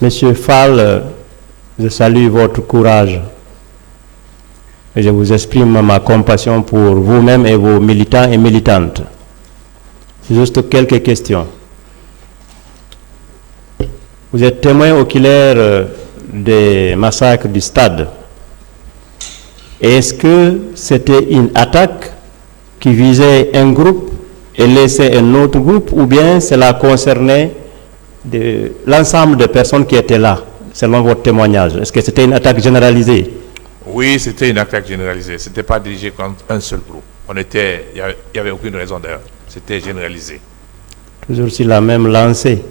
Monsieur Fall, je salue votre courage et je vous exprime ma compassion pour vous-même et vos militants et militantes. Juste quelques questions. Vous êtes témoin oculaire des massacres du stade. Est-ce que c'était une attaque qui visait un groupe et laissait un autre groupe, ou bien cela concernait l'ensemble des personnes qui étaient là, selon votre témoignage? Est-ce que c'était une attaque généralisée? Oui, c'était une attaque généralisée. Ce n'était pas dirigé contre un seul groupe. Il n'y avait aucune raison d'ailleurs. C'était généralisé. Toujours sur la même lancée.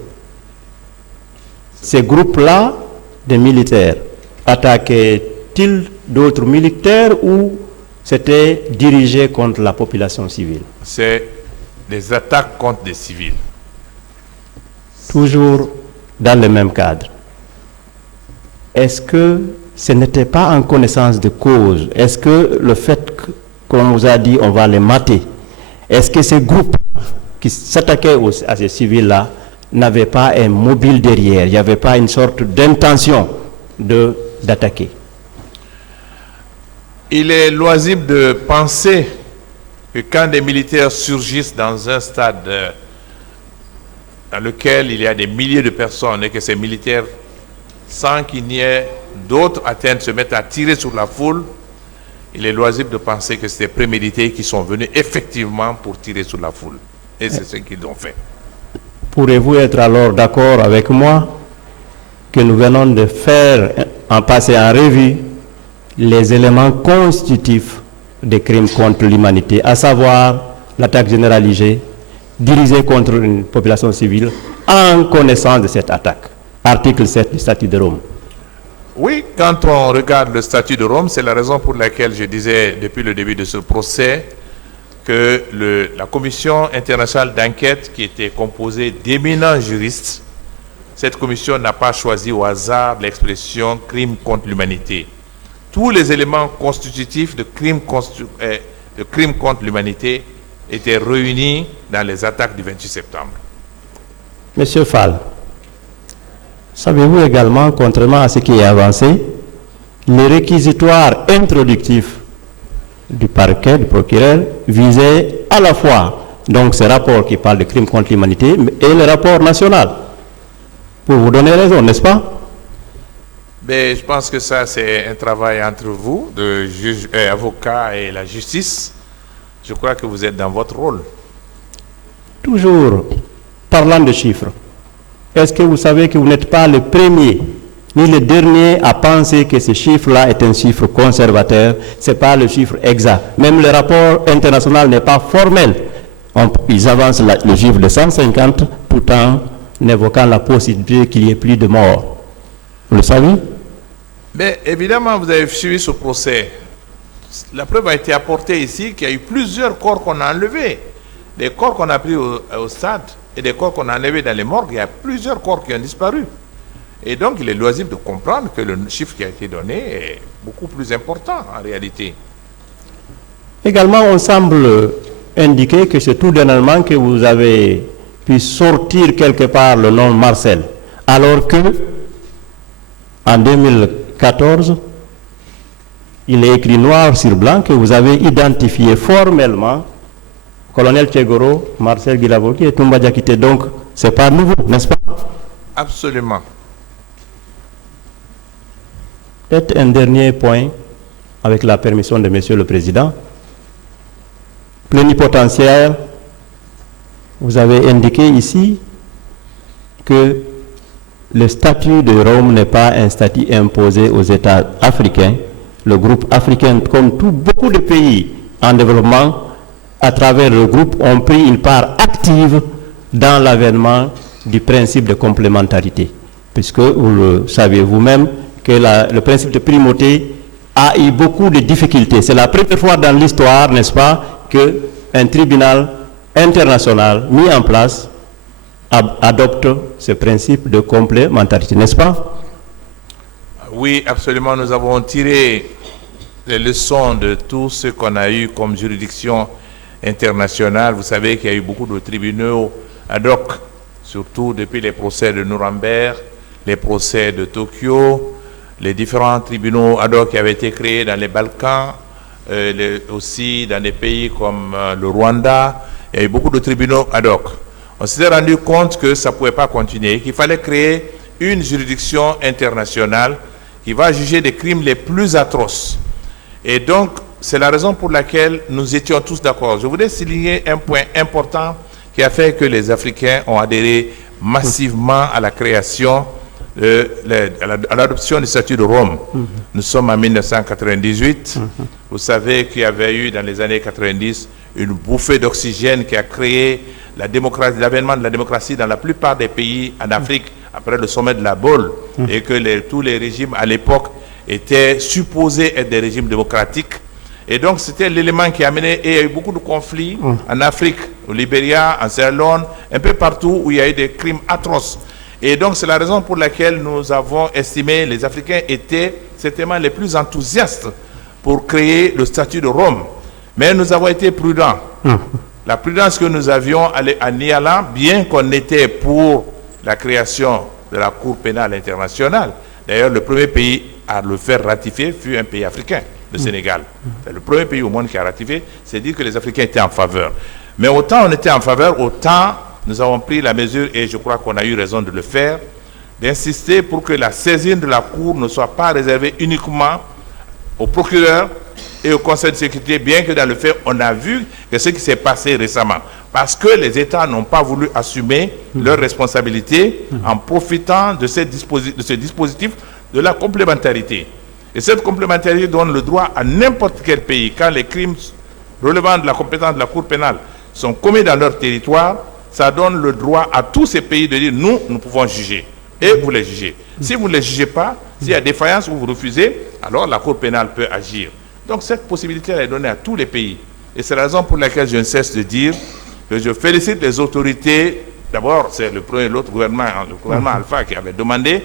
Ces groupes-là, des militaires, attaquaient-ils d'autres militaires ou c'était dirigé contre la population civile? C'est des attaques contre des civils. Toujours dans le même cadre. Est-ce que ce n'était pas en connaissance de cause? Est-ce que le fait qu'on vous a dit on va les mater, est-ce que ces groupes qui s'attaquaient à ces civils-là n'avaient pas un mobile derrière? Il n'y avait pas une sorte d'intention d'attaquer? Il est loisible de penser que quand des militaires surgissent dans un stade dans lequel il y a des milliers de personnes et que ces militaires, sans qu'il n'y ait d'autres atteintes, se mettent à tirer sur la foule, il est loisible de penser que c'est des prémédités qui sont venus effectivement pour tirer sur la foule. Et c'est ce qu'ils ont fait. Pourrez-vous être alors d'accord avec moi que nous venons de faire, en passer en revue, les éléments constitutifs des crimes contre l'humanité, à savoir l'attaque généralisée, dirigée contre une population civile, en connaissance de cette attaque? Article 7 du statut de Rome. Oui, quand on regarde le statut de Rome, c'est la raison pour laquelle je disais depuis le début de ce procès que la commission internationale d'enquête, qui était composée d'éminents juristes, cette commission n'a pas choisi au hasard l'expression crime contre l'humanité. Tous les éléments constitutifs de crime contre l'humanité étaient réunis dans les attaques du 28 septembre. Monsieur Fall, savez-vous également, contrairement à ce qui est avancé, les réquisitoires introductifs du parquet, du procureur, visaient à la fois donc ce rapport qui parle de crimes contre l'humanité et le rapport national? Pour vous donner raison, n'est-ce pas? Mais je pense que ça, c'est un travail entre vous, de juge, avocat et la justice. Je crois que vous êtes dans votre rôle. Toujours parlant de chiffres, est-ce que vous savez que vous n'êtes pas le premier ni le dernier à penser que ce chiffre-là est un chiffre conservateur? Ce n'est pas le chiffre exact. Même le rapport international n'est pas formel. Ils avancent le chiffre de 150 tout en évoquant la possibilité qu'il y ait plus de morts. Vous le savez? Mais évidemment, vous avez suivi ce procès. La preuve a été apportée ici qu'il y a eu plusieurs corps qu'on a enlevés. Des corps qu'on a pris au stade et des corps qu'on a enlevés dans les morgues. Il y a plusieurs corps qui ont disparu. Et donc, il est loisible de comprendre que le chiffre qui a été donné est beaucoup plus important en réalité. Également, on semble indiquer que c'est tout dernièrement que vous avez pu sortir quelque part le nom Marcel. Alors que, en 2014, il est écrit noir sur blanc que vous avez identifié formellement colonel Tchegoro, Marcel Guilavoki et Toumba Diakité. Donc, c'est pas nouveau, n'est-ce pas? Absolument. Peut-être un dernier point, avec la permission de Monsieur le Président. Plénipotentiaire, vous avez indiqué ici que le statut de Rome n'est pas un statut imposé aux États africains. Le groupe africain, comme beaucoup de pays en développement, à travers le groupe, ont pris une part active dans l'avènement du principe de complémentarité. Puisque vous le savez vous-même que le principe de primauté a eu beaucoup de difficultés. C'est la première fois dans l'histoire, n'est-ce pas, qu'un tribunal international mis en place adopte ce principe de complémentarité, n'est-ce pas? Oui, absolument. Nous avons tiré les leçons de tout ce qu'on a eu comme juridiction internationale. Vous savez qu'il y a eu beaucoup de tribunaux ad hoc, surtout depuis les procès de Nuremberg, les procès de Tokyo, les différents tribunaux ad hoc qui avaient été créés dans les Balkans, aussi dans des pays comme le Rwanda. Il y a eu beaucoup de tribunaux ad hoc. On s'était rendu compte que ça ne pouvait pas continuer, qu'il fallait créer une juridiction internationale qui va juger des crimes les plus atroces. Et donc, c'est la raison pour laquelle nous étions tous d'accord. Je voudrais souligner un point important qui a fait que les Africains ont adhéré massivement à la création, à l'adoption du statut de Rome. Nous sommes en 1998. Vous savez qu'il y avait eu dans les années 90 une bouffée d'oxygène qui a créé l'avènement de la démocratie dans la plupart des pays en Afrique après le sommet de la Baule, et que tous les régimes à l'époque étaient supposés être des régimes démocratiques. Et donc c'était l'élément qui a amené, et il y a eu beaucoup de conflits en Afrique, au Libéria, en Sierra Leone, un peu partout où il y a eu des crimes atroces. Et donc c'est la raison pour laquelle nous avons estimé, les Africains étaient certainement les plus enthousiastes pour créer le statut de Rome. Mais nous avons été prudents. La prudence que nous avions en y allant, bien qu'on était pour la création de la Cour pénale internationale. D'ailleurs, le premier pays à le faire ratifier fut un pays africain, le Sénégal. C'est le premier pays au monde qui a ratifié, c'est dire que les Africains étaient en faveur. Mais autant on était en faveur, autant nous avons pris la mesure, et je crois qu'on a eu raison de le faire, d'insister pour que la saisine de la Cour ne soit pas réservée uniquement au procureur et au Conseil de sécurité, bien que dans le fait, on a vu que ce qui s'est passé récemment, parce que les États n'ont pas voulu assumer leurs responsabilités en profitant de ce dispositif de la complémentarité. Et cette complémentarité donne le droit à n'importe quel pays, quand les crimes relevant de la compétence de la Cour pénale sont commis dans leur territoire, ça donne le droit à tous ces pays de dire nous pouvons juger. Et vous les jugez. Si vous ne les jugez pas, s'il y a défaillance ou vous refusez, alors la Cour pénale peut agir. Donc cette possibilité est donnée à tous les pays. Et c'est la raison pour laquelle je ne cesse de dire que je félicite les autorités. D'abord, c'est l'autre gouvernement, le gouvernement Alpha, qui avait demandé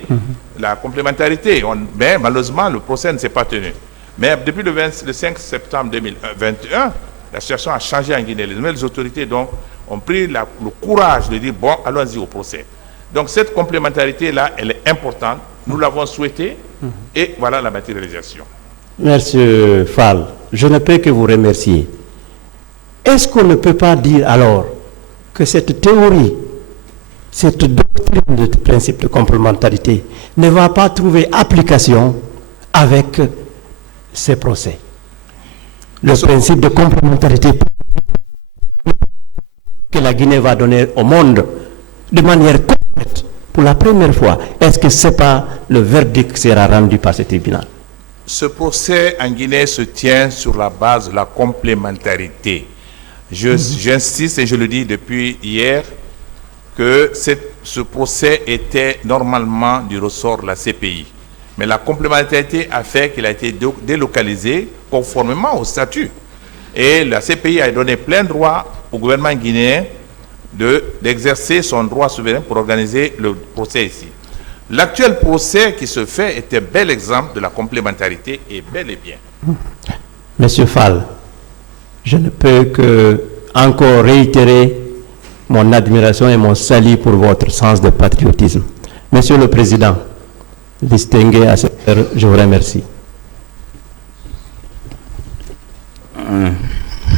la complémentarité. Mais malheureusement, le procès ne s'est pas tenu. Mais depuis le 5 septembre 2021, la situation a changé en Guinée. Les nouvelles autorités donc, ont pris le courage de dire, bon, allons-y au procès. Donc cette complémentarité-là, elle est importante. Nous l'avons souhaitée et voilà la matérialisation. Monsieur Fall, je ne peux que vous remercier. Est-ce qu'on ne peut pas dire alors que cette théorie, cette doctrine de principe de complémentarité ne va pas trouver application avec ces procès? Le principe de complémentarité que la Guinée va donner au monde de manière complète pour la première fois, est-ce que ce n'est pas le verdict qui sera rendu par ce tribunal? Ce procès en Guinée se tient sur la base de la complémentarité. J'insiste et je le dis depuis hier que ce procès était normalement du ressort de la CPI. Mais la complémentarité a fait qu'il a été délocalisé conformément au statut. Et la CPI a donné plein droit au gouvernement guinéen d'exercer son droit souverain pour organiser le procès ici. L'actuel procès qui se fait est un bel exemple de la complémentarité et bel et bien. Monsieur Fall, je ne peux que encore réitérer mon admiration et mon salut pour votre sens de patriotisme. Monsieur le Président, distingué à cette heure, je vous remercie.